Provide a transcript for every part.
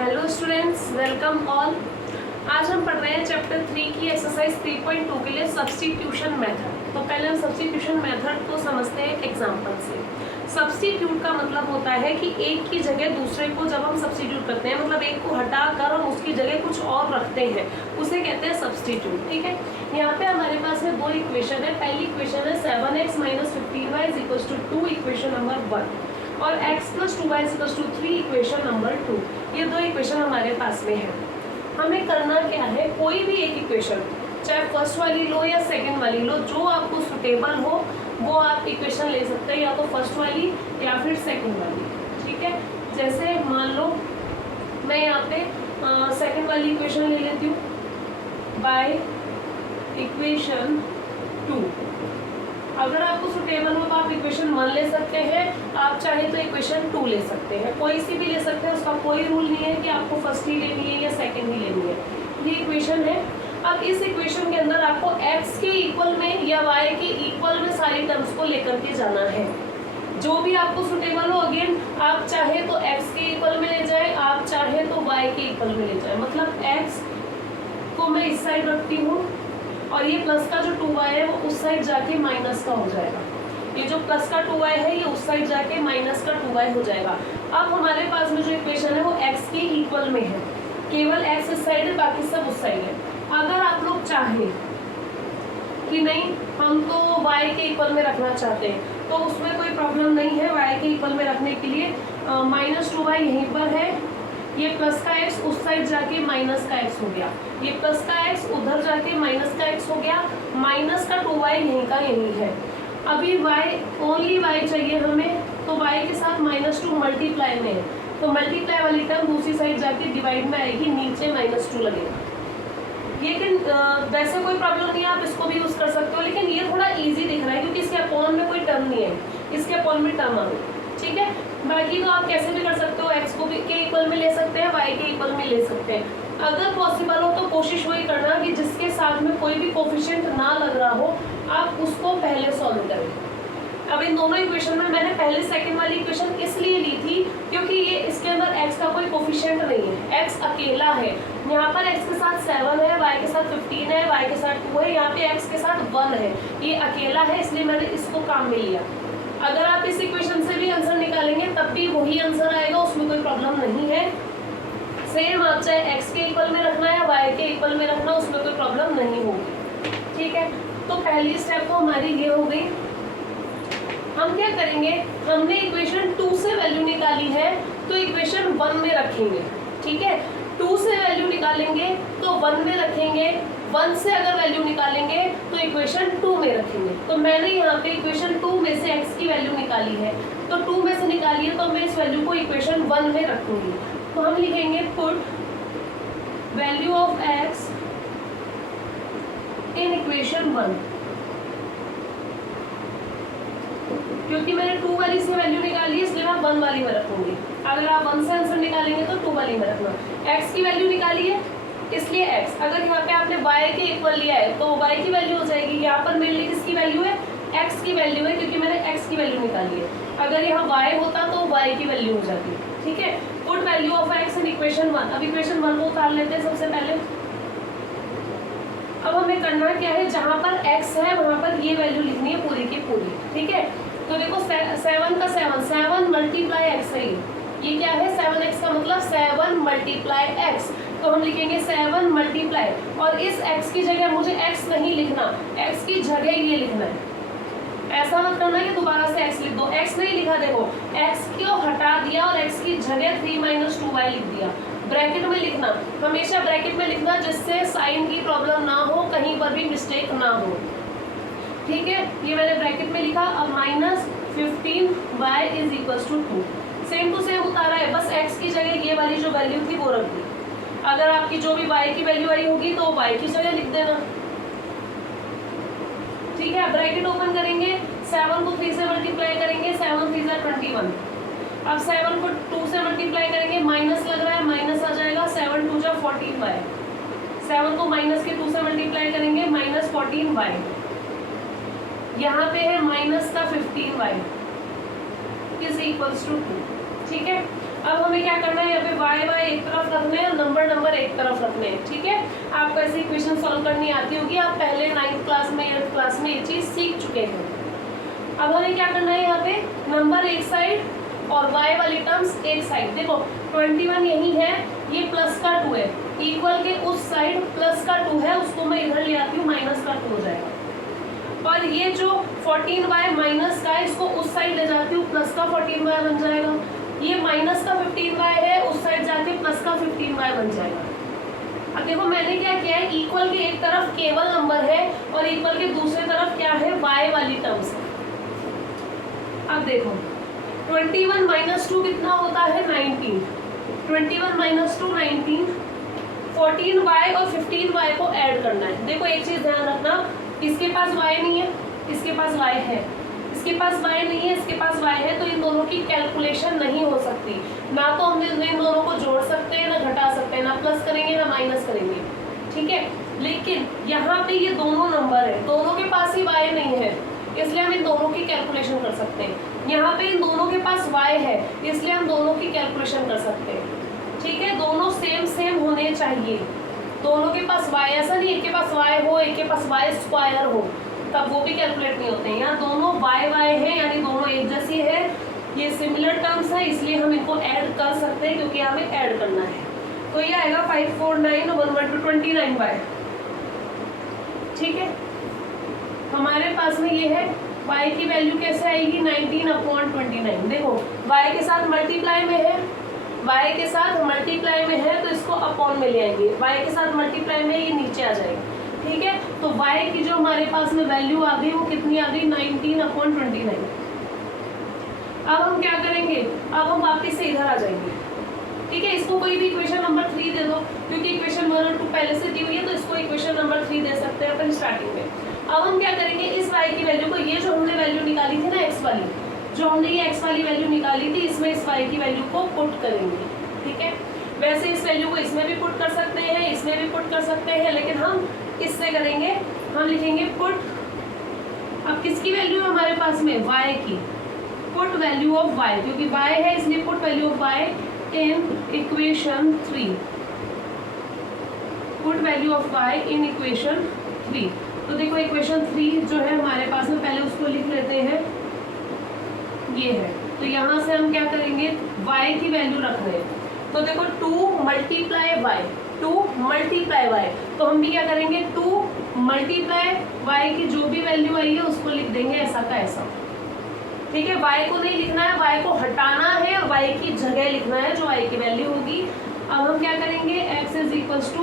Hello students, welcome all. आज हम पढ़ रहे हैं चैप्टर 3 की एक्सरसाइज 3.2 के लिए सब्स्टिट्यूशन मेथड। तो पहले हम सब्स्टिट्यूशन मेथड को समझते हैं एक एग्जांपल से। सब्स्टिट्यूट का मतलब होता है कि एक की जगह दूसरे को जब हम सब्स्टिट्यूट करते हैं, मतलब एक को हटा कर हम उसकी जगह कुछ और रखते हैं, उसे कहते हैं सब्स्टिट्यूट। ठीक है, यहाँ पे हमारे पास में दो इक्वेशन है। पहली इक्वेशन है 7x - 15y = 2, इक्वेशन नंबर 1, और x + 2y = 3, इक्वेशन नंबर 2। ये दो इक्वेशन हमारे पास में है। हमें करना क्या है, कोई भी एक इक्वेशन, चाहे फर्स्ट वाली लो या सेकंड वाली लो, जो आपको सुटेबल हो वो आप इक्वेशन ले सकते हैं, या तो फर्स्ट वाली या फिर सेकंड वाली। ठीक है, जैसे मान लो मैं यहाँ पे सेकंड वाली इक्वेशन ले लेती हूँ बाय इक्वेशन 2। अगर आपको सुटेबल हो तो आप इक्वेशन 1 ले सकते हैं, आप चाहे तो इक्वेशन 2 ले सकते हैं, कोई सी भी ले सकते हैं। उसका कोई रूल नहीं है कि आपको फर्स्ट ही लेनी है या सेकंड ही लेनी है। ये इक्वेशन है। अब इस इक्वेशन के अंदर आपको x के इक्वल में या y के इक्वल में सारी टर्म्स को लेकर के जाना है, जो भी आपको सुटेबल हो। अगेन आप चाहे तो x के इक्वल में ले जाए, आप चाहे तो y के इक्वल में ले जाए। मतलब x को मैं इस साइड रखती हूँ और ये प्लस का जो 2y है वो उस साइड जाके माइनस का हो जाएगा। ये जो प्लस का 2y है ये उस साइड जाके माइनस का 2y हो जाएगा। अब हमारे पास में जो इक्वेशन है वो x के इक्वल में है, केवल x इस साइड है, बाकी सब उस साइड है। अगर आप लोग चाहें कि नहीं हम तो y के इक्वल में रखना चाहते हैं, तो उसमें कोई प्रॉब्लम नहीं है। y के इक्वल में रखने के लिए -2y यहीं पर है, ये प्लस का x उस साइड जाके माइनस का x हो गया, ये प्लस का x उधर जाके माइनस का x हो गया, माइनस का 2y यहीं का यहीं है। अभी y ओनली y चाहिए हमें, तो y के साथ -2 मल्टीप्लाई में है, तो मल्टीप्लाई वाली टर्म दूसरी साइड जाके डिवाइड में आएगी, नीचे -2 लगेगा। लेकिन वैसे कोई प्रॉब्लम नहीं है, आप इसको भी यूज कर सकते हो, लेकिन ये थोड़ा इजी दिख रहा है क्योंकि इसके अपॉन में कोई टर्म नहीं है, इसके अपॉन में टर्म आ गई। ठीक है, बाकी तो आप कैसे भी कर सकते हो, x को भी के इक्वल में ले सकते हैं, y के इक्वल में ले सकते हैं। अगर पॉसिबल हो तो कोशिश वही करना कि जिसके साथ में कोई भी कोफिशिएंट ना लग रहा हो, आप उसको पहले सॉल्व करें। अब इन दोनों इक्वेशन में मैंने पहले सेकंड वाली इक्वेशन इसलिए ली थी क्योंकि ये इसके अंदर x का कोई कोफिशिएंट नहीं है, x अकेला है। यहाँ पर x के साथ 7 है, y के साथ 15 है, y के साथ 2 है, यहाँ पे x के साथ 1 है, ये अकेला है, इसलिए मैंने इसको काम में लिया। अगर आप इस इक्वेशन से भी आंसर निकालेंगे तब भी वही आंसर आएगा, उसमें कोई प्रॉब्लम नहीं है। सेम आप चाहे x के इक्वल में रखना या y के इक्वल में रखना, उसमें कोई प्रॉब्लम नहीं होगी। ठीक है, तो पहली स्टेप तो हमारी ये हो गई। हम क्या करेंगे, हमने इक्वेशन 2 से वैल्यू निकाली है तो इक्वेशन 1 में रखेंगे। ठीक है, 2 से वैल्यू निकालेंगे तो 1 में रखेंगे, 1 से अगर वैल्यू निकालेंगे तो इक्वेशन 2 में रखेंगे। तो मैंने यहाँ पे इक्वेशन 2 में से x की वैल्यू निकाली है, तो 2 में से निकाली है तो मैं इस वैल्यू को इक्वेशन 1 में रखूंगी। तो हम लिखेंगे put value of x in equation 1, क्योंकि मैंने 2 वाली से वैल्यू निकाली है इसलिए मैं 1 वाली में रखूंगी। अगर आप 1 से आंसर निकालेंगे तो 2 वाली में रखना। x की वैल्यू निकाली है इसलिए x, अगर यहाँ पे आपने y के इक्वल लिया है तो y की वैल्यू हो जाएगी। यहाँ पर मेरे लिए किसकी वैल्यू है, x की वैल्यू है, क्योंकि मैंने x की वैल्यू निकाली है। अगर यहाँ y होता तो y की वैल्यू हो जाती। ठीक है, put value of x in equation 1। अब इक्वेशन 1 को उतार लेते हैं सबसे पहले। अब हमें करना क्या है, जहाँ पर x है वहाँ पर ये वैल्यू लिखनी है पूरी की पूरी। ठीक है, तो देखो 7 का 7 मल्टीप्लाई x है, ये क्या है 7x का मतलब 7 मल्टीप्लाई x। तो हम लिखेंगे 7 मल्टीप्लाई, और इस x की जगह मुझे x नहीं लिखना, x की जगह ये लिखना है। ऐसा मत करना कि दोबारा से x लिख दो, x नहीं लिखा, देखो x को हटा दिया और x की जगह 3 - 2y लिख दिया। ब्रैकेट में लिखना, हमेशा ब्रैकेट में लिखना जिससे साइन की प्रॉब्लम ना हो, कहीं पर भी मिस्टेक ना हो। ठीक है, ये मैंने ब्रैकेट में लिखा। अब -15y = 2, सेम टू सेम उतारा है, बस x की जगह ये वाली जो वैल्यू थी वो रख दी। अगर आपकी जो भी y की वैल्यू आई होगी तो y की जगह लिख देना। ठीक है, ब्रैकेट ओपन करेंगे, 7 को 3 से मल्टीप्लाई करेंगे, 7 3 = 21। अब 7 को 2 से मल्टीप्लाई करेंगे, माइनस लग रहा है, माइनस आ जाएगा, 7 2 = 14y। 7 को माइनस के 2 से मल्टीप्लाई करेंगे, -14y। यहाँ पे है माइनस का 15y = 2। ठीक है। अब हमें क्या करना है, यहाँ पे वाई वाई एक तरफ रखने हैं, नंबर एक तरफ रखने हैं। ठीक है, आपको ऐसी इक्वेशन सॉल्व करनी आती होगी, आप पहले 9th क्लास में 8th क्लास में ये चीज़ सीख चुके हैं। अब हमें क्या करना है, यहाँ पे नंबर एक साइड और y वाली टर्म्स एक साइड। देखो 21 यही है, ये प्लस का 2 है, इक्वल के उस साइड प्लस का 2 है, उसको मैं इधर ले आती हूँ, माइनस का 2 हो जाएगा। और ये जो 14y माइनस का है, इसको उस साइड ले जाती हूँ, प्लस का 14y बन जाएगा। ये माइनस का 15y है, उस साइड जाके प्लस का 15y बन जाएगा। अब देखो मैंने क्या किया है, इक्वल के एक तरफ केवल नंबर है और इक्वल के दूसरे तरफ क्या है, y वाली टर्म्स है। अब देखो 21 माइनस 2 कितना होता है, 19। 21 माइनस 2 19, 14y और 15y को ऐड करना है। देखो एक चीज ध्यान रखना, इसके पास y नहीं है, इसके पास y है, इसके पास y नहीं है, इसके पास y है, तो इन दोनों की कैलकुलेशन नहीं हो सकती। ना तो हम इन दोनों को जोड़ सकते हैं, ना घटा सकते हैं, ना प्लस करेंगे ना माइनस करेंगे। ठीक है, लेकिन यहाँ पे ये दोनों नंबर है, दोनों के पास ही y नहीं है, इसलिए हम इन दोनों की कैलकुलेशन कर सकते हैं। यहाँ पे इन दोनों के पास y है, इसलिए हम दोनों की कैलकुलेशन कर सकते हैं। ठीक है, दोनों सेम होने चाहिए, दोनों के पास y, ऐसा नहीं एक के पास y हो एक के पास y स्क्वायर हो, तब वो भी कैलकुलेट नहीं होते हैं। यहाँ दोनों y है, यानी दोनों एक जैसी है, ये सिमिलर टर्म्स है, इसलिए हम इनको ऐड कर सकते हैं, क्योंकि हमें ऐड करना है। तो ये आएगा 549 और 112 ठीक है, हमारे पास में ये है। y की वैल्यू कैसे आएगी, 19/29। देखो y के साथ मल्टीप्लाई में है, y के साथ मल्टीप्लाई में है, तो इसको अपॉन में ले आएंगे, y के साथ मल्टीप्लाई में ये नीचे आ जाएगा। ठीक है, तो y की जो हमारे पास में वैल्यू आ गई वो कितनी आ गई, 19/29। अब हम क्या करेंगे, अब हम वापस से इधर आ जाएंगे। ठीक है, इसको कोई भी इक्वेशन नंबर 3 दे दो, क्योंकि इक्वेशन 1 और 2 पहले से दी हुई है, तो इसको इक्वेशन नंबर 3 दे सकते हैं अपन स्टार्टिंग में। अब हम क्या करेंगे, इस y की वैल्यू को, ये जो हमने वैल्यू निकाली थी ना x वाली, जो हमने ये x वाली वैल्यू निकाली थी, इसमें इस y की वैल्यू को पुट करेंगे। ठीक है, वैसे इस वैल्यू को इसमें भी पुट कर सकते हैं, इसमें भी पुट कर सकते हैं, लेकिन हम इससे करेंगे, हम लिखेंगे पुट। अब किसकी वैल्यू है हमारे पास में, y की, पुट वैल्यू ऑफ y, क्योंकि y है इसलिए put value of y in equation 3, put value of y in equation 3। तो देखो इक्वेशन 3 जो है हमारे पास में, पहले उसको लिख लेते हैं, ये है। तो यहाँ से हम क्या करेंगे, y की वैल्यू रख रहे हैं, तो देखो 2 मल्टीप्लाई y, 2 मल्टीप्लाई y, तो हम भी क्या करेंगे, 2 मल्टीप्लाई y की जो भी वैल्यू आई है उसको लिख देंगे ऐसा का ऐसा। ठीक है, y को नहीं लिखना है, y को हटाना है और y की जगह लिखना है जो y की वैल्यू होगी। अब हम क्या करेंगे, x इज इक्वल्स टू,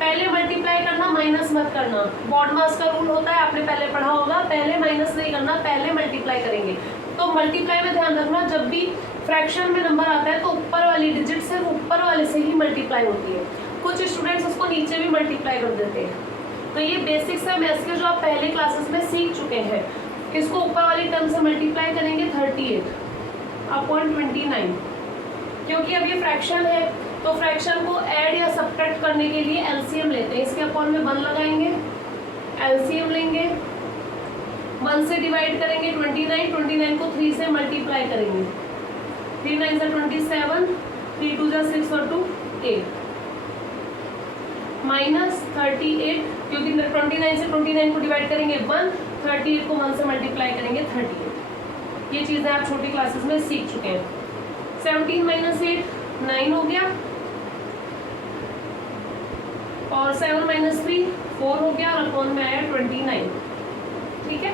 पहले मल्टीप्लाई करना, माइनस मत करना, बॉडमास का रूल होता है, आपने पहले पढ़ा होगा, पहले माइनस नहीं करना, पहले मल्टीप्लाई करेंगे। तो मल्टीप्लाई में ध्यान रखना, जब भी फ्रैक्शन में नंबर आता है तो ऊपर वाली डिजिट सिर्फ ऊपर वाले से ही मल्टीप्लाई होती है, कुछ स्टूडेंट्स उसको नीचे भी मल्टीप्लाई कर देते हैं। तो ये बेसिक्स है मैथ्स के, जो आप पहले क्लासेस में सीख चुके हैं। इसको ऊपर वाली टर्म से मल्टीप्लाई करेंगे 38/29, क्योंकि अब ये फ्रैक्शन है, तो फ्रैक्शन को ऐड या सब्ट्रैक्ट करने के लिए एलसीएम लेते हैं, इसके अपॉन में 1 लगाएंगे, एलसीएम लेंगे, 1 से डिवाइड करेंगे 29 को 3 से मल्टीप्लाई करेंगे, 3 9 से 27, 3 2 जा 6 और 2 8, माइनस 38, क्योंकि 29 से 29 को डिवाइड करेंगे 1, 38 को 1 से मल्टीप्लाई करेंगे 38। ये चीज़ें आप छोटी क्लासेस में सीख चुके हैं। 17 माइनस 8 9 हो गया, और 7 माइनस 3 4 हो गया, और अपॉन में आया 29। ठीक है,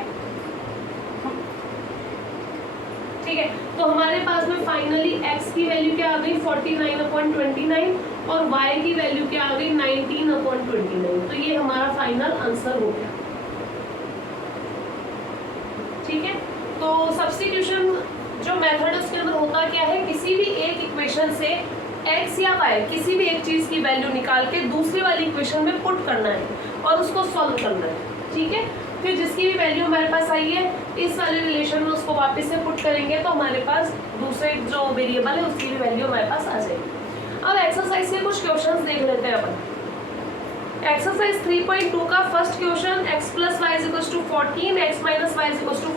ठीक है, तो हमारे पास में फाइनली x की वैल्यू क्या आ गई, 49/29, और y की वैल्यू क्या आ गई, 19/29। तो ये हमारा फाइनल आंसर हो गया। ठीक है, तो सब्स्टिट्यूशन जो मेथड है उसके अंदर होता क्या है, किसी भी एक इक्वेशन से x या y किसी भी एक चीज की वैल्यू निकाल के दूसरी वाली इक्वेशन में पुट करना है और उसको सॉल्व करना है। ठीक है, फिर जिसकी भी वैल्यू हमारे पास आई है, इस वाले रिलेशन में उसको वापस से पुट करेंगे, तो हमारे पास दूसरे जो वेरिएबल है उसकी भी वैल्यू हमारे पास आ जाएगी। अब एक्सरसाइज के कुछ क्वेश्चंस देख लेते हैं अपन। एक्सरसाइज 3.2 का first question, x + y = 14, x - y =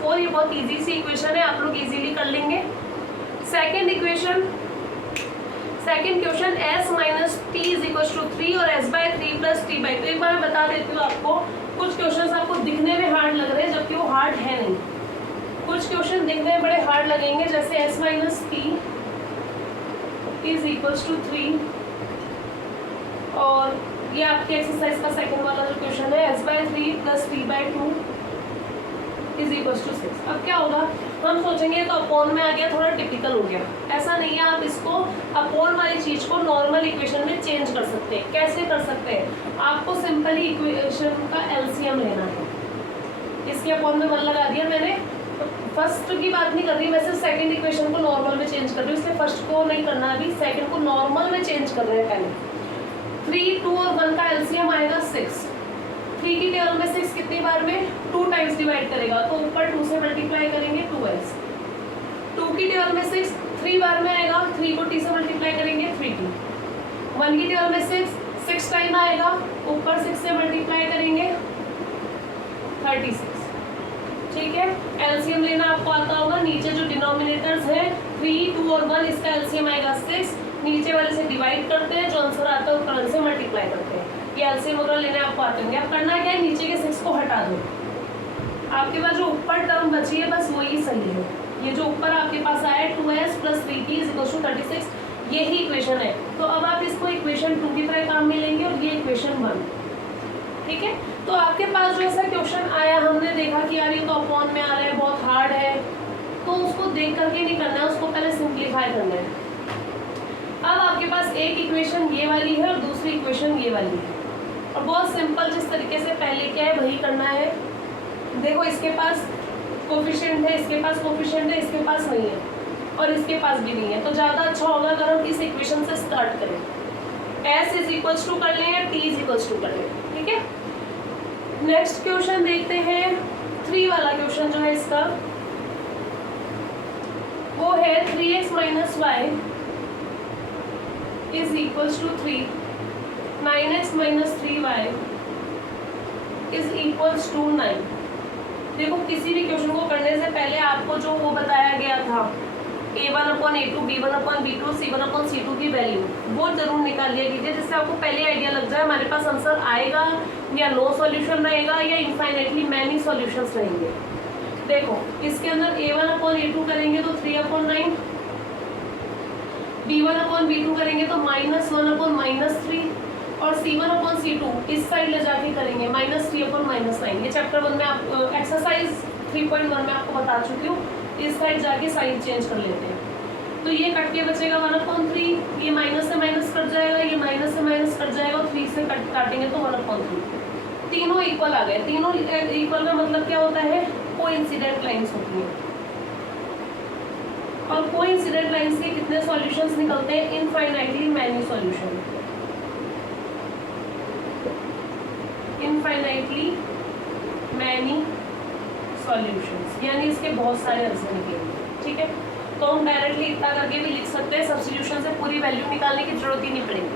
4, ये बहुत इजी सी इक्वेशन है, आप लोग इजीली कर लेंगे। Second question s minus t is equal to 3 और s by 3 plus t by 2। एक बार मैं बता देती हूँ आपको, कुछ क्वेश्चंस आपको दिखने में हार्ड लग रहे हैं जबकि वो हार्ड है नहीं। कुछ क्वेश्चन दिखने में बड़े हार्ड लगेंगे, जैसे s minus t is equal to 3 और ये आपके एक्सरसाइज का सेकंड वाला जो क्वेश्चन है s by 3 plus t by 2 is equal to 6। अब क्या होगा, हम सोचेंगे तो अपॉन में आ गया, थोड़ा टिपिकल हो गया। ऐसा नहीं है, आप इसको अपॉन वाली चीज को नॉर्मल इक्वेशन में चेंज कर सकते हैं। कैसे कर सकते हैं, आपको सिंपली इक्वेशन का एलसीएम लेना है। इसके अपॉन में 1 लगा दिया मैंने। फर्स्ट की बात नहीं कर रही, मैं सिर्फ सेकंड इक्वेशन को नॉर्मल में चेंज कर रही हूँ, इसलिए फर्स्ट को नहीं करना, अभी सेकंड को नॉर्मल में चेंज कर रहे हैं पहले। 3, 2 और 1 का एलसीएम आएगा 6। 3 की टेबल में 6 कितनी बार में 2 टाइम्स डिवाइड करेगा, तो ऊपर 2 से मल्टीप्लाई करेंगे 2s। 2 की टेबल में 6 3 बार में आएगा, 3 को t से मल्टीप्लाई करेंगे 3t। 1 की टेबल में 6 टाइम आएगा, ऊपर 6 से मल्टीप्लाई करेंगे 36। ठीक है, एलसीएम लेना आपको आता होगा। नीचे जो डिनोमिनेटर्स हैं 3, 2 और 1, इसका एलसीएम आएगा 6। नीचे वाले से डिवाइड करते हैं, जो आंसर आता है वो करंट से मल्टीप्लाई करते हैं। ये एलसीएम वगैरह लेने आपको आते होंगे। अब करना क्या है, नीचे के 6 को हटा दो। आपके पास जो ऊपर टर्म बची है बस वही सही है। ये जो ऊपर आपके पास आया 2s plus 3t is equal to 36, यही इक्वेशन है। तो अब आप इसको इक्वेशन 2 की तरह काम में लेंगे और ये इक्वेशन 1। ठीक है, तो आपके पास जो ऐसा क्वेश्चन आया, हमने देखा कि यार ये तो अपॉन में आ रहा है, बहुत हार्ड है, तो उसको देख करके नहीं करना है, उसको पहले सिंप्लीफाई करना है। अब आपके पास एक इक्वेशन ये वाली है और दूसरी इक्वेशन ये वाली है, और बहुत सिंपल जिस तरीके से पहले क्या है वही करना है। देखो, इसके पास कोफिशिएंट है, इसके पास कोफिशिएंट है, इसके पास नहीं है और इसके पास भी नहीं है, तो ज़्यादा अच्छा होगा अगर हम इस इक्वेशन से स्टार्ट करें। s इज इक्वल्स टू कर लें या t इज इक्वल्स टू कर लें। ठीक है, नेक्स्ट क्वेश्चन देखते हैं। 3 वाला क्वेश्चन जो है इसका वो है 3x minus y is equals to 3, 9x minus 3y is equals to 9। देखो, किसी भी क्वेश्चन को करने से पहले आपको जो वो बताया गया था a1/a2, b1/b2, c1/c2 की वैल्यू वो जरूर निकाल लिया कीजिए, जिससे आपको पहले आइडिया लग जाए हमारे पास आंसर आएगा या नो सॉल्यूशन रहेगा या इनफाइनाइटली मैनी सॉल्यूशंस रहेंगे। देखो, इसके अंदर a1/a2 करेंगे तो 3/9, b1/b2 करेंगे तो -1/-3 और c1/c2 इस साइड ले जाके करेंगे -3/-9। ये चैप्टर 1 में आप एक्सरसाइज 3.1 में आपको बता चुकी हूँ। इस साइड जाके साइड चेंज कर लेते हैं, तो ये कट के बचेगा 1/3, ये माइनस से माइनस कट जाएगा, ये माइनस से माइनस कट जाएगा और 3 से काटेंगे तो 1/3। तीनों इक्वल आ गए। तीनों इक्वल का मतलब क्या होता है, कोइंसिडेंट लाइंस होती हैं, और कोइंसिडेंट लाइंस के कितने सॉल्यूशंस निकलते हैं, infinitely many solution, infinitely many solutions, यानी इसके बहुत सारे आंसर निकलेंगे। ठीक है, तो हम डायरेक्टली इतना करके भी लिख सकते हैं। सब्स्टिट्यूशन से पूरी वैल्यू निकालने की जरूरत ही नहीं पड़ेगी।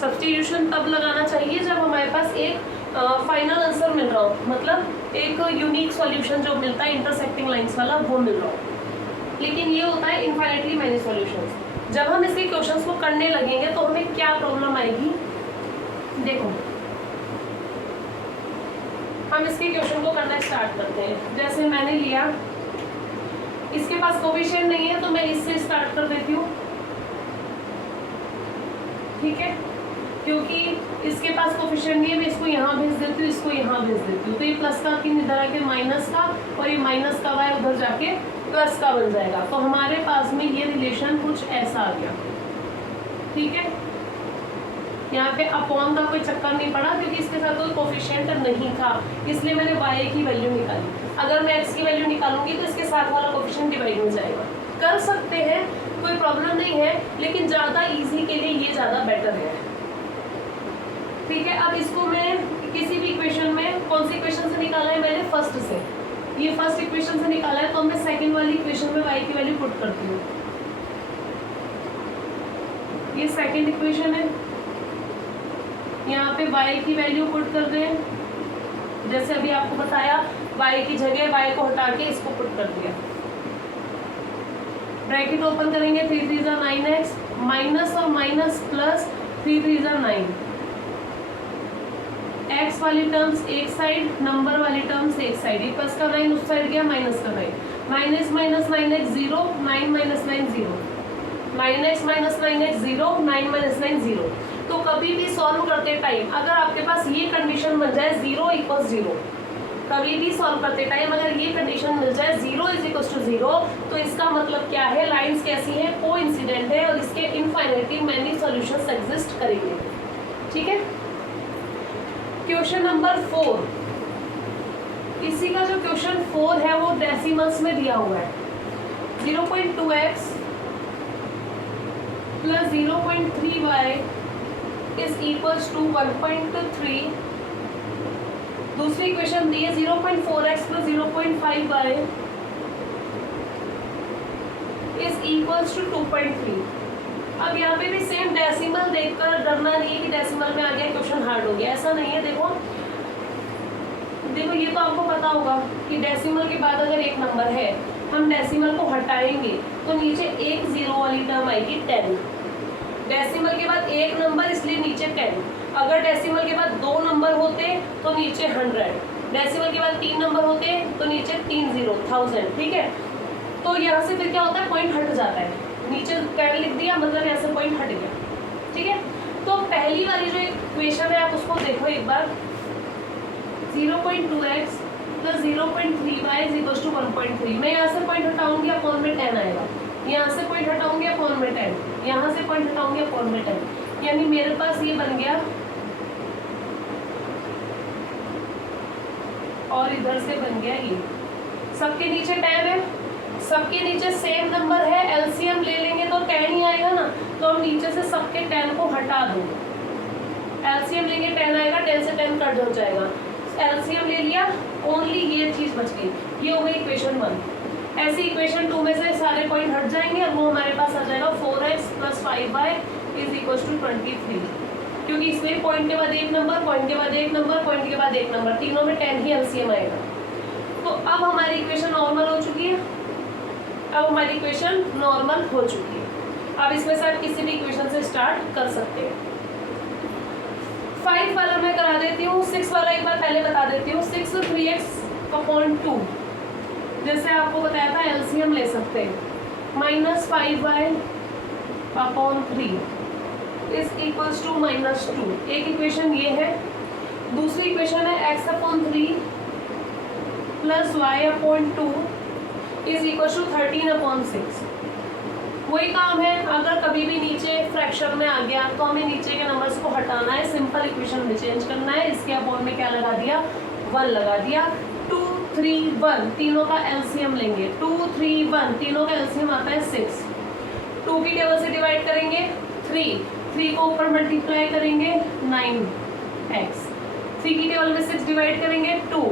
सब्स्टिट्यूशन तब लगाना चाहिए जब हमारे पास एक फाइनल आंसर मिल रहा हो, मतलब एक यूनिक सॉल्यूशन जो मिलता है इंटरसेक्टिंग लाइंस वाला, वो मिल रहा हो। लेकिन ये होता है इनफाइनाइटली मैनी सॉल्यूशंस। जब हम इसके क्वेश्चंस को करने लगेंगे तो हमें क्या प्रॉब्लम आएगी, देखो हम इसके क्वेश्चन को करना स्टार्ट करते हैं। जैसे मैंने लिया, इसके पास कोफिशिएंट नहीं है तो मैं इससे स्टार्ट कर देती हूँ। ठीक है, क्योंकि इसके पास कोफिशिएंट नहीं है, मैं इसको यहाँ भेज देती हूँ, इसको यहाँ भेज देती हूँ, तो ये प्लस का किन इधर आके माइनस का, और ये माइनस का वाई उधर जाके प्लस का बन जाएगा। तो हमारे पास में ये रिलेशन कुछ ऐसा आ गया। ठीक है, यहाँ पे अपॉन का कोई चक्कर नहीं पड़ा क्योंकि इसके साथ कोई कोफिशिएंट नहीं था, इसलिए मैंने y की वैल्यू निकाली। अगर मैं x की वैल्यू निकालूंगी तो इसके साथ वाला कोफिशिएंट डिवाइड हो जाएगा। कर सकते हैं, कोई प्रॉब्लम नहीं है, लेकिन ज़्यादा इजी के लिए ये ज़्यादा बेटर है। ठीक है, अब इसको मैं किसी भी इक्वेशन में, कौन सी इक्वेशन से निकाला है मैंने, फर्स्ट से, ये फर्स्ट इक्वेशन से निकाला है, तो मैं सेकेंड वाली इक्वेशन में y की वैल्यू पुट करती हूँ। ये सेकेंड इक्वेशन है, यहाँ पे y की वैल्यू पुट कर दें, जैसे अभी आपको बताया y की जगह y को हटा के इसको पुट कर दिया। ब्रैकेट ओपन करेंगे, 3 3 ज़ा 9x, माइनस और माइनस प्लस, 3 3 ज़ा 9, x वाली टर्म्स एक साइड, नंबर वाली टर्म्स एक साइड, ये प्लस का 9 उस साइड गया, माइनस का 9, minus minus 9x 0, 9 minus 9 0, 9x minus 9x 0, 9 minus 9 0। तो कभी भी सॉल्व करते टाइम अगर आपके पास ये कंडीशन बन जाए 0 इक्वल्स 0, कभी भी सॉल्व करते टाइम अगर ये कंडीशन मिल जाए 0 इज इक्वल्स टू 0, तो इसका मतलब क्या है, लाइंस कैसी है, कोइंसिडेंट है और इसके इनफाइनाइटली मैनी सॉल्यूशंस एग्जिस्ट करेंगे। ठीक है, क्वेश्चन नंबर 4, इसी का जो क्वेश्चन 4 है वो डेसिमल्स में दिया हुआ है। 0.2x plus 0.3y is equals to 1.3। दूसरी इक्वेशन दी है 0.4x plus 0.5y is equals to 2.3। अब यहाँ पे भी सेम डेसिमल देखकर डरना नहीं है कि डेसिमल में आ गया क्वेश्चन हार्ड हो गया, ऐसा नहीं है। देखो ये तो आपको पता होगा कि डेसिमल के बाद अगर एक नंबर है, हम डेसिमल को हटाएंगे तो नीचे एक जीरो वाली टर्म आएगी 10। डेसिमल के बाद एक नंबर इसलिए नीचे 10, अगर डेसिमल के बाद 2 नंबर होते तो नीचे 100, डेसिमल के बाद 3 नंबर होते तो नीचे 3 0 1000। ठीक है, तो यहाँ से फिर क्या होता है, पॉइंट हट जाता है, नीचे 10 लिख दिया मतलब यहाँ से पॉइंट हट गया। ठीक है, तो पहली वाली जो इक्वेशन है आप उसको देखो एक बार, 0.2x plus 0.3y is equal to 1.3। मैं यहाँ से पॉइंट हटाऊंगी अपॉन में 10 आएगा, यहाँ से पॉइंट हटाऊंगी अपॉन में 10, यहाँ से पॉइंट हटाऊंगी अपॉन में 10, यानी मेरे पास ये बन गया और इधर से बन गया ये। सबके नीचे 10 है, सबके नीचे सेम नंबर है, एलसीएम ले लेंगे तो 10 ही आएगा ना, तो हम नीचे से सबके 10 को हटा दो, एलसीएम लेंगे 10 आएगा, 10 से 10 कट हो जाएगा, एलसीएम ले लिया, ओनली ये चीज बच गई, ये हो गई इक्वेशन 1। ऐसी इक्वेशन 2 में से सारे पॉइंट हट जाएंगे और वो हमारे पास आ जाएगा 4x plus 5y is equal to 23, क्योंकि इसमें पॉइंट के बाद एक नंबर, पॉइंट के बाद एक नंबर, पॉइंट के बाद एक नंबर, तीनों में 10 ही एलसीएम आएगा। तो अब हमारी इक्वेशन नॉर्मल हो चुकी है, अब हमारी इक्वेशन नॉर्मल हो चुकी है। अब इसमें से आप किसी भी इक्वेशन से स्टार्ट कर सकते हैं। 5 वाला मैं करा देती हूँ, 6 वाला एक बार पहले बता देती हूँ। 6 3x/2, जैसे आपको बताया था एलसीएम ले सकते हैं, minus 5y/3 is equals to -2। एक इक्वेशन ये है, दूसरी इक्वेशन है x/3 plus y/2 is equal to 13/6। वही काम है, अगर कभी भी नीचे फ्रैक्शन में आ गया तो हमें नीचे के नंबर्स को हटाना है, सिंपल इक्वेशन में चेंज करना है। इसके अपॉन में क्या लगा दिया, 1 लगा दिया। 2 3 1 तीनों का एलसीएम लेंगे, 2 3 1 तीनों का एलसीएम आता है 6। 2 की टेबल से डिवाइड करेंगे 3 को ऊपर मल्टीप्लाई करेंगे 9x, 3 की टेबल में 6 डिवाइड करेंगे 2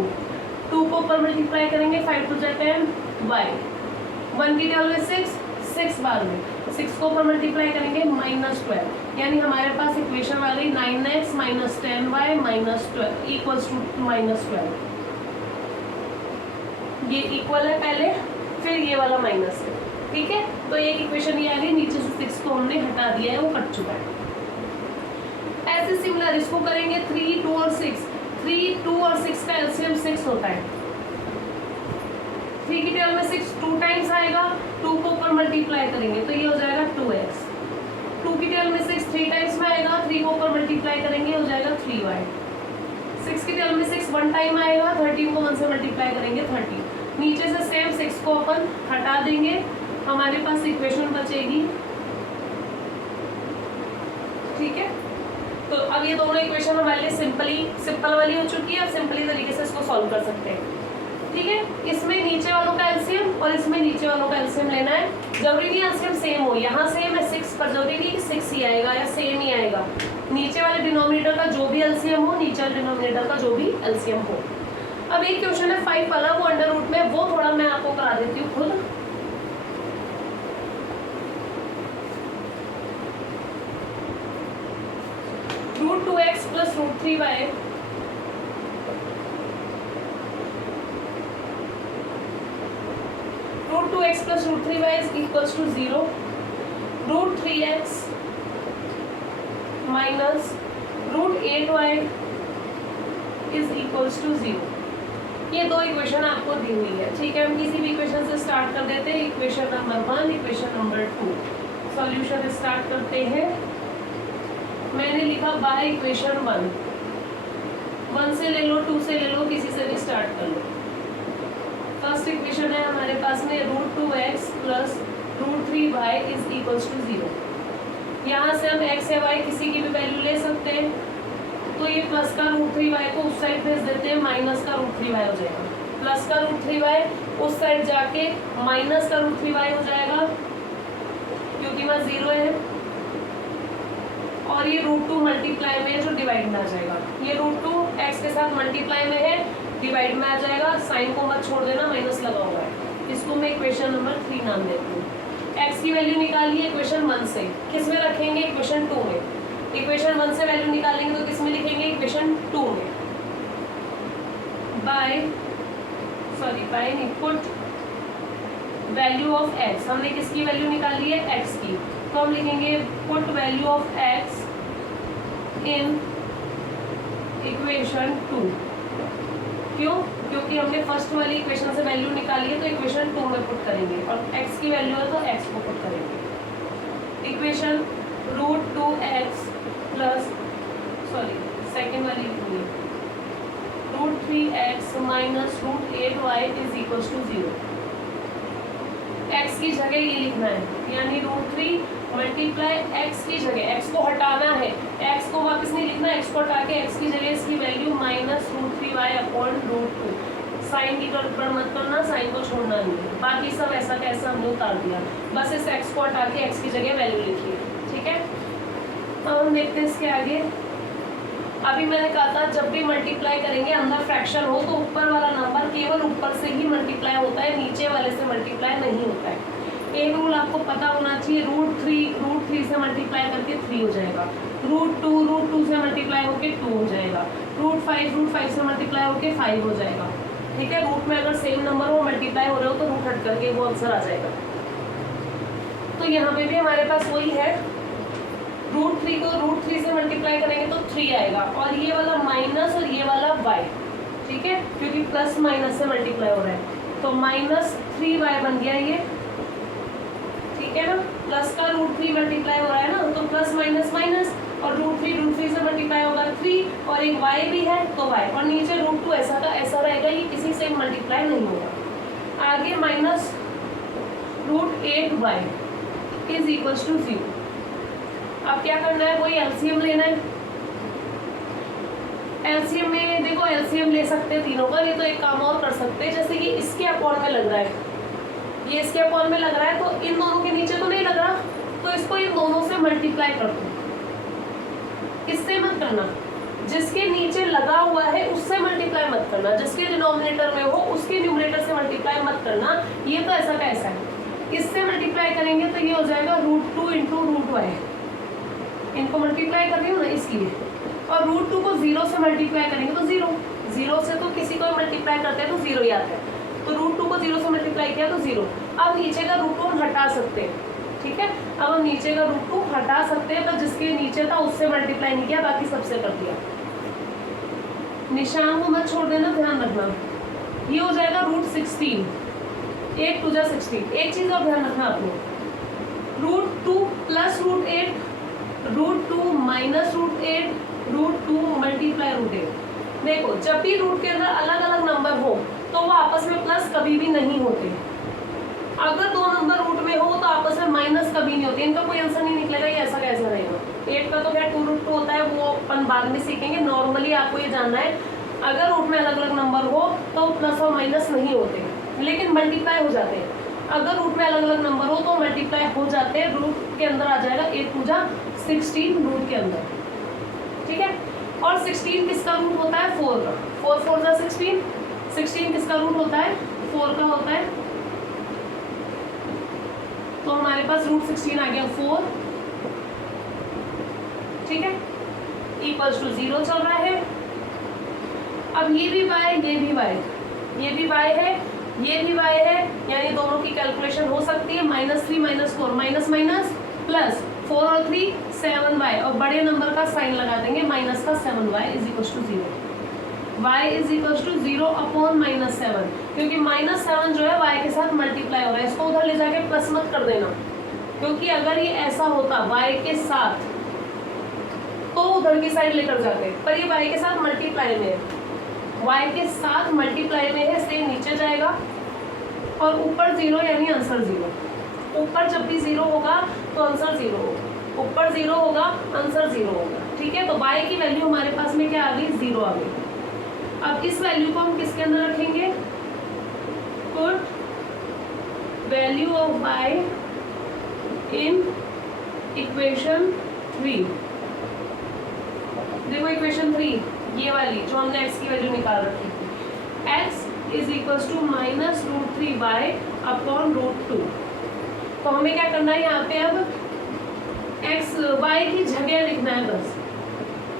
को ऊपर मल्टीप्लाई करेंगे 5 2 10 y, 1 की टेबल में 6 बार में 6 को ऊपर मल्टीप्लाई करेंगे -12, यानी हमारे पास इक्वेशन आ गई 9x minus 10y minus 12 equals to -12। ये इक्वल है पहले, फिर ये वाला माइनस है। ठीक है, तो एक इक्वेशन ये आ गई, नीचे से 6 को हमने हटा दिया है, वो कट चुका है। ऐसे सिमिलर इसको करेंगे 3 2 और 6, 3 2 और 6 का एलसीएम 6 होता है। 3 की टेबल में 6 2 टाइम्स आएगा, 2 को ऊपर मल्टीप्लाई करेंगे तो ये हो जाएगा 2x। 2 की टेबल में 6 3 टाइम्स में आएगा, 3 को ऊपर मल्टीप्लाई करेंगे हो जाएगा 3y। 6 की टेबल में 6 1 टाइम आएगा, 13 को 1 से मल्टीप्लाई करेंगे 30। नीचे से सेम 6 को अपन हटा देंगे, हमारे पास इक्वेशन बचेगी। ठीक है, तो अब ये दोनों इक्वेशन हमारे लिए सिंपल वाली हो चुकी है। अब सिंपली तरीके से इसको सॉल्व कर सकते हैं। ठीक है, इसमें नीचे वालों का एलसीएम और इसमें नीचे वालों का एलसीएम लेना है। जरूरी नहीं एलसीएम सेम हो, यहाँ सेम है 6 पर, जरूरी नहीं कि 6 ही आएगा या सेम ही आएगा। नीचे वाले डिनोमिनेटर का जो भी एलसीएम हो, नीचे वाले डिनोमिनेटर का जो भी एलसीएम हो। अब एक क्वेश्चन है 5 वाला, वो अंडर रूट में, वो थोड़ा मैं आपको करा देती हूँ खुद। √2x plus √3y 2x plus root 3y is equals to 0, root 3x minus root 8y is equals to 0। ये दो इक्वेशन आपको दी हुई है, ठीक है। हम किसी भी इक्वेशन से स्टार्ट कर देते हैं, equation number 1, equation number 2। Solution start करते हैं। मैंने लिखा बाय इक्वेशन 1 से ले लो, 2 से ले लो, किसी से भी स्टार्ट कर लो। फर्स्ट इक्वेशन है हमारे पास में root 2x plus root 3y is equals to 0। यहाँ से हम x या y किसी की भी वैल्यू ले सकते हैं, तो ये प्लस का रूट 3y को उस साइड भेज देते हैं, माइनस का रूट 3y हो जाएगा। प्लस का रूट 3y उस साइड जाके माइनस का रूट 3y हो जाएगा, क्योंकि वहाँ 0 है। और ये रूट 2 मल्टीप्लाई में है जो डिवाइड में आ जाएगा। ये रूट 2 x के साथ मल्टीप्लाई में है, डिवाइड में आ जाएगा। साइन को मत छोड़ देना, माइनस लगा हुआ है। इसको मैं इक्वेशन नंबर 3 नाम देती हूँ। x की वैल्यू निकालिए इक्वेशन 1 से, किस में रखेंगे? इक्वेशन 2 में। इक्वेशन 1 से वैल्यू निकालेंगे तो किस में लिखेंगे? इक्वेशन 2 में। बाय नहीं, पुट वैल्यू ऑफ x। हमने किसकी वैल्यू निकाली है? x की। तो हम लिखेंगे put value of x in equation 2। क्यों? क्योंकि हमने फर्स्ट वाली इक्वेशन से वैल्यू निकाली है, तो इक्वेशन 2 में पुट करेंगे, और x की वैल्यू है तो x को पुट करेंगे। Equation root 2x plus second वाली root 3x minus root 8y is equals to 0। x की जगह ये लिखना है, यानी रूट 3 मल्टीप्लाई x की जगह, x को हटाना है, x को वापस नहीं लिखना, x को हटा के x की जगह इसकी value minus root 3y upon root 2। Sign की गड़बड़ मत करना, साइन को छोड़ना नहीं है। बाकी सब ऐसा कैसा हमने उतार दिया, बस इस x को हटा के x की जगह वैल्यू लिखिए, ठीक है। अब हम देखते हैं इसके आगे। अभी मैंने कहा था जब भी मल्टीप्लाई करेंगे अंदर फ्रैक्शन हो तो ऊपर वाला नंबर केवल ऊपर से ही मल्टीप्लाई होता है, नीचे वाले से मल्टीप्लाई नहीं होता है। एक रूल आपको पता होना चाहिए, रूट 3 से मल्टीप्लाई करके 3 हो जाएगा, रूट 2 से मल्टीप्लाई होके 2 हो जाएगा, रूट 5 से मल्टीप्लाई होके 5 हो जाएगा, ठीक है। रूट में अगर सेम नंबर हो, मल्टीप्लाई हो रहे हो, तो रूट हट करके वो आंसर आ जाएगा। तो यहाँ पे भी हमारे पास वही है, रूट 3 को रूट 3 से मल्टीप्लाई करेंगे तो 3 आएगा, और ये वाला माइनस और ये वाला y, ठीक है, क्योंकि प्लस माइनस से मल्टीप्लाई हो रहा है, तो माइनस 3y बन गया ये, ठीक है ना। प्लस का रूट 3 मल्टीप्लाई हो रहा है ना, तो प्लस माइनस माइनस, और रूट 3 से मल्टीप्लाई होगा 3, और एक y भी है तो y, और नीचे रूट 2 ऐसा का ऐसा रहेगा, ये किसी से मल्टीप्लाई नहीं होगा। आगे minus root 8y is equals to 0। अब क्या करना है? कोई एलसीएम लेना है। एलसीएम में देखो, एलसीएम ले सकते हैं तीनों का, नहीं तो एक काम और कर सकते हैं, जैसे कि इसके अपॉन में लग रहा है, ये इसके अपॉन में लग रहा है, तो इन दोनों के नीचे तो नहीं लग रहा, तो इसको इन दोनों से मल्टीप्लाई कर दो। इससे मत करना, जिसके नीचे लगा हुआ है उससे मल्टीप्लाई मत करना, जिसके डिनोमिनेटर में हो उसके न्यूमरेटर से मल्टीप्लाई मत करना। ये तो ऐसा कैसा है, इससे मल्टीप्लाई करेंगे तो ये हो जाएगा रूट 2 इंटू रूट y, इनको मल्टीप्लाई कर रही हूँ ना इसलिए, और रूट 2 को 0 से मल्टीप्लाई करेंगे तो 0 से तो किसी को मल्टीप्लाई करते हैं तो 0 ही आता है, तो रूट 2 को 0 से मल्टीप्लाई किया तो 0। अब नीचे का रूट 2 हम हटा सकते हैं, ठीक है। अब हम नीचे का रूट 2 हटा सकते हैं, पर जिसके नीचे था उससे मल्टीप्लाई नहीं किया, बाकी सबसे कर दिया। निशान को मत छोड़ देना, ध्यान रखना। ये हो जाएगा रूट 16, 8 2 16। एक चीज़ और ध्यान रखना आपको, root 2 plus root 8, root 2 minus root 8, root 2 multiply root 8। देखो, जब भी रूट के अंदर अलग अलग नंबर हो तो वो आपस में प्लस कभी भी नहीं होते। अगर दो नंबर रूट में हो तो आपस में माइनस कभी नहीं होते। इनका कोई आंसर नहीं निकलेगा, ये ऐसा कैसा रहेगा। 8 का तो खैर 2 रूट 2 होता है, वो अपन बाद में सीखेंगे। नॉर्मली आपको ये जानना है, अगर रूट में अलग अलग नंबर हो तो प्लस और माइनस नहीं होते, लेकिन मल्टीप्लाई हो जाते हैं। अगर रूट में अलग अलग नंबर हो तो मल्टीप्लाई हो जाते हैं, रूट के अंदर आ जाएगा 8 2 16 रूट के अंदर, ठीक है। और 16 किसका रूट होता है? 4 का। 4 4 16। 16 किसका रूट होता है? 4 का होता है। तो हमारे पास रूट 16 आ गया 4, ठीक है, इक्वल्स टू 0 चल रहा है। अब ये भी y, ये भी y, ये भी y है, ये भी y है, यानी दोनों की कैलकुलेशन हो सकती है। -3 - 4 माइनस माइनस प्लस 4 और 3 7y, और बड़े नंबर का साइन लगा देंगे माइनस का 7y is equal to 0। y is equal to 0 upon -7, क्योंकि -7 जो है y के साथ मल्टीप्लाई हो रहा है। इसको उधर ले जाके प्लस मत कर देना, क्योंकि अगर ये ऐसा होता y के साथ तो उधर की साइड लेकर जाते, पर ये y के साथ मल्टीप्लाई में है, y के साथ मल्टीप्लाई में है, इसलिए नीचे जाएगा और ऊपर 0 यानी आंसर 0। ऊपर जब भी 0 होगा तो आंसर 0 होगा, ऊपर 0 होगा आंसर 0 होगा। ठीक है, तो y की वैल्यू हमारे पास में क्या आ गई, 0 आ गई। अब इस वैल्यू को हम किसके अंदर रखेंगे, put value of y in equation 3। देखो इक्वेशन 3 ये वाली जो हमने x की वैल्यू निकाल रखी थी, x is equals to -√3y upon √2। तो हमें क्या करना है यहाँ पे, अब x y की जगह लिखना है बस।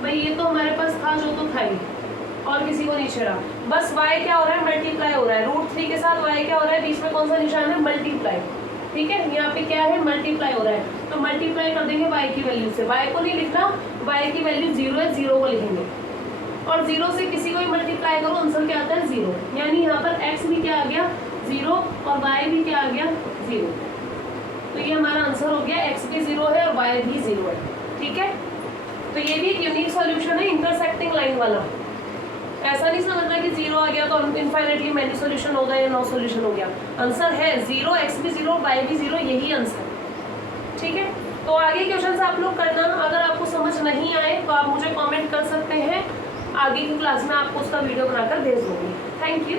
भाई ये तो हमारे पास था जो तो था ही, और किसी को नहीं छेड़ा। बस y क्या हो रहा है, मल्टीप्लाई हो रहा है। √3 के साथ y क्या हो रहा है, बीच में कौन सा निशान है, मल्टीप्लाई। ठीक है, यहाँ पे क्या है, मल्टीप्लाई हो रहा है, तो मल्टीप्लाई कर देंगे y की वैल्यू से। y को नहीं लिखना, y की वैल्यू 0 है, 0 को लिखेंगे, और 0 से किसी को भी मल्टीप्लाई करो आंसर क्या आता है, 0। यानी यहाँ पर x भी क्या आ गया, 0, और y भी क्या आ गया, 0। तो ये हमारा आंसर हो गया, x भी 0 है और y भी 0 है। ठीक है, तो ये भी एक यूनिक सॉल्यूशन है इंटरसेक्टिंग लाइन वाला। ऐसा नहीं समझना कि 0 आ गया तो इनफाइनाइटली मैनी सॉल्यूशन होगा या नो सॉल्यूशन हो गया। आंसर है 0, x भी 0, y भी 0, यही आंसर। ठीक है, तो आगे क्वेश्चन आप लोग करना। अगर आपको समझ नहीं आए तो आप मुझे कमेंट कर सकते हैं, आगे की क्लास में आपको उसका वीडियो बनाकर भेज दूंगी। Thank you.